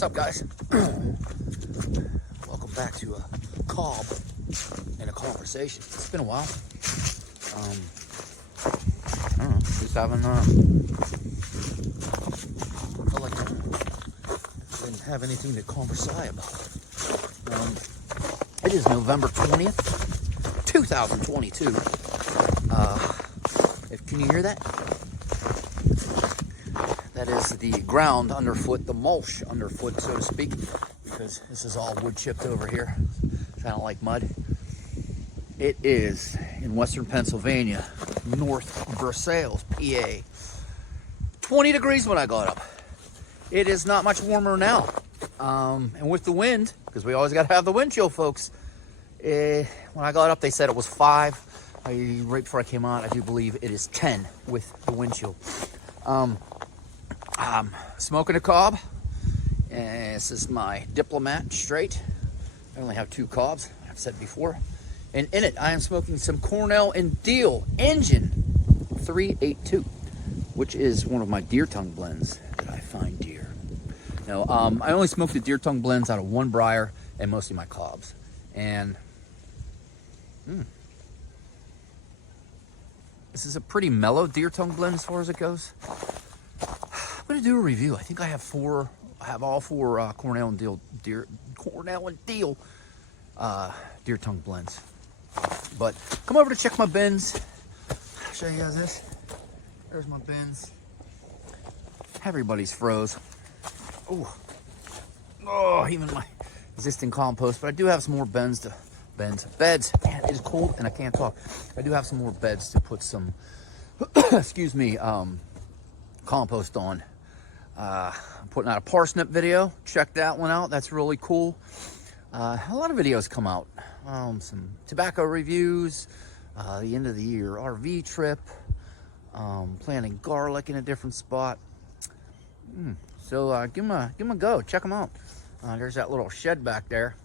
What's up, guys? Welcome back to Cob and A Conversation. It's been a while. I don't know, just haven't felt like I didn't have anything to converse about. It is November 20th, 2022. Can you hear that? That is the ground underfoot, the mulch underfoot, so to speak, because this is all wood chipped over here, kind of like mud. It is in western Pennsylvania, north of Versailles, PA. 20 degrees when I got up. It is not much warmer now. And with the wind, because we always got to have the wind chill, folks. When I got up, they said it was 5. Right before I came on, I do believe it is 10 with the wind chill. I'm smoking a cob, and this is my Diplomat straight. I only have 2 cobs, I've said before. And in it, I am smoking some Cornell and Deal Engine 382, which is one of my deer tongue blends that I find dear. Now, I only smoke the deer tongue blends out of one briar and mostly my cobs. And this is a pretty mellow deer tongue blend as far as it goes. I'm gonna do a review. I think I have all 4 Cornell and Deal deer tongue blends. But come over to check my bins. I'll show you guys this. There's my bins. Everybody's froze. Oh, even my existing compost. But I do have some more beds. Man, it is cold and I can't talk. I do have some more beds to put some, excuse me, compost on. I'm putting out a parsnip video. Check that one out. That's really cool. A lot of videos come out. Some tobacco reviews, the end of the year RV trip, planting garlic in a different spot. So give them a go. Check them out. There's that little shed back there.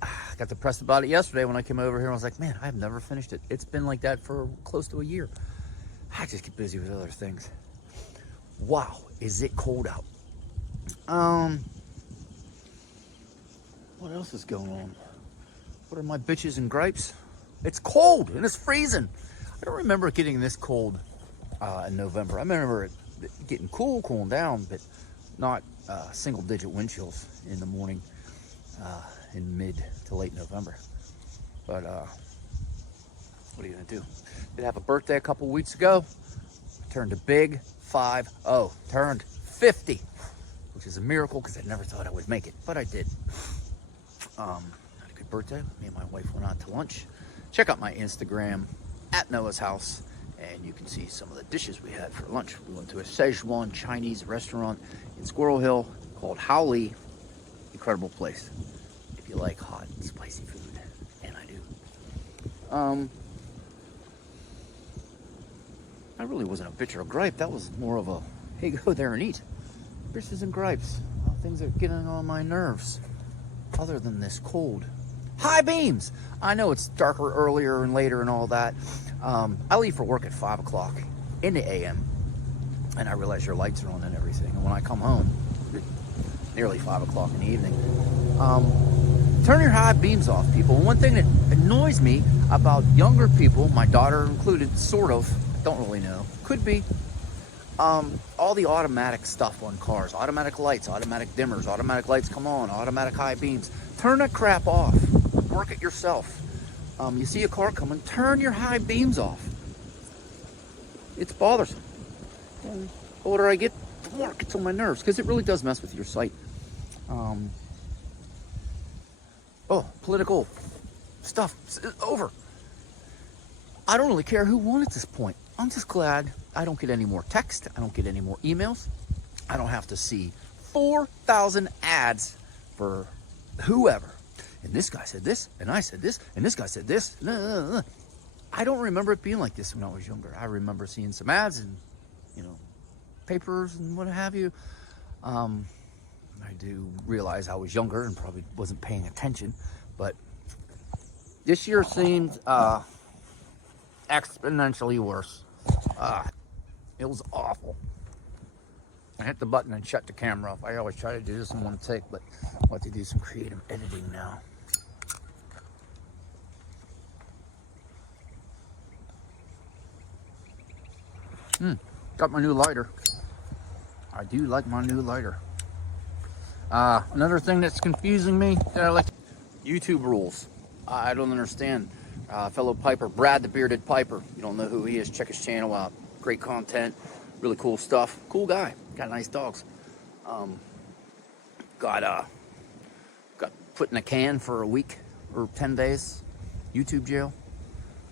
I got depressed about it yesterday when I came over here. I was like, man, I've never finished it. It's been like that for close to a year. I just get busy with other things. Wow, is it cold out? What else is going on? What are my bitches and gripes? It's cold and it's freezing. I don't remember it getting this cold in November. I remember it getting cooling down, but not single-digit wind chills in the morning. In mid to late November. But what are you gonna do? Did have a birthday a couple weeks ago. Turned a big 5-0. Turned 50, which is a miracle because I never thought I would make it, but I did. Had a good birthday. Me and my wife went out to lunch. Check out my Instagram at Noah's House, and you can see some of the dishes we had for lunch. We went to a Szechuan Chinese restaurant in Squirrel Hill called Howley. Incredible place. If you like hot and spicy food, and I do. That really wasn't a bitch or a gripe. That was more of a, hey, go there and eat. Bitches and gripes. Things that are getting on my nerves. Other than this cold. High beams! I know it's darker earlier and later and all that. I leave for work at 5 o'clock in the AM. And I realize your lights are on and everything. And when I come home, nearly 5 o'clock in the evening, turn your high beams off, people. One thing that annoys me about younger people, my daughter included, sort of, don't really know, could be, all the automatic stuff on cars. Automatic lights, automatic dimmers, automatic lights come on, automatic high beams. Turn that crap off. Work it yourself. You see a car coming, turn your high beams off. It's bothersome. The older I get, the more it gets on my nerves, because it really does mess with your sight. Political stuff over. I don't really care who won at this point. I'm just glad I don't get any more text. I don't get any more emails. I don't have to see 4,000 ads for whoever. And this guy said this, and I said this, and this guy said this. I don't remember it being like this when I was younger. I remember seeing some ads and, papers and what have you. I do realize I was younger and probably wasn't paying attention, but this year seemed exponentially worse. It was awful. I hit the button and shut the camera off. I always try to do this in one take, but I'll have to do some creative editing now. Got my new lighter. I do like my new lighter. Another thing that's confusing me that I like, YouTube rules. I don't understand. Fellow Piper, Brad the Bearded Piper. You don't know who he is, check his channel out. Great content, really cool stuff. Cool guy, got nice dogs. Got put in a can for a week or 10 days, YouTube jail.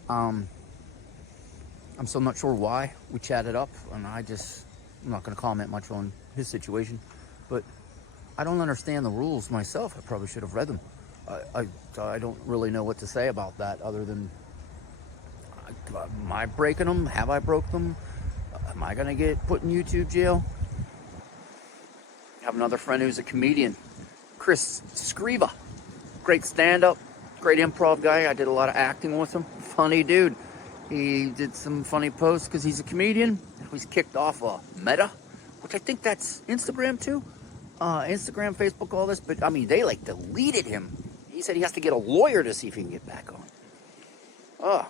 I'm still not sure why. We chatted up, and I'm not going to comment much on his situation, but I don't understand the rules myself. I probably should have read them. I don't really know what to say about that other than, am I breaking them? Have I broke them? Am I going to get put in YouTube jail? I have another friend who's a comedian, Chris Scriva. Great stand-up, great improv guy. I did a lot of acting with him. Funny dude. He did some funny posts because he's a comedian. He's kicked off Meta, which I think that's Instagram too. Instagram, Facebook, all this. But I mean, they like deleted him. He said he has to get a lawyer to see if he can get back on. Oh,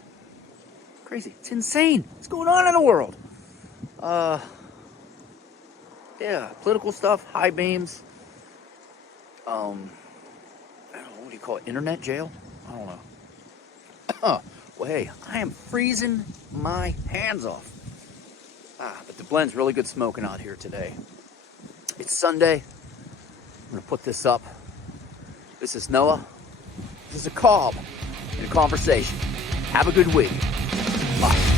crazy. It's insane. What's going on in the world? Yeah, political stuff, high beams. I don't know, what do you call it? Internet jail? I don't know. Well, hey, I am freezing my hands off. But the blend's really good smoking out here today. It's Sunday. I'm going to put this up. This is Noah. This is a Cob and a Conversation. Have a good week. Bye.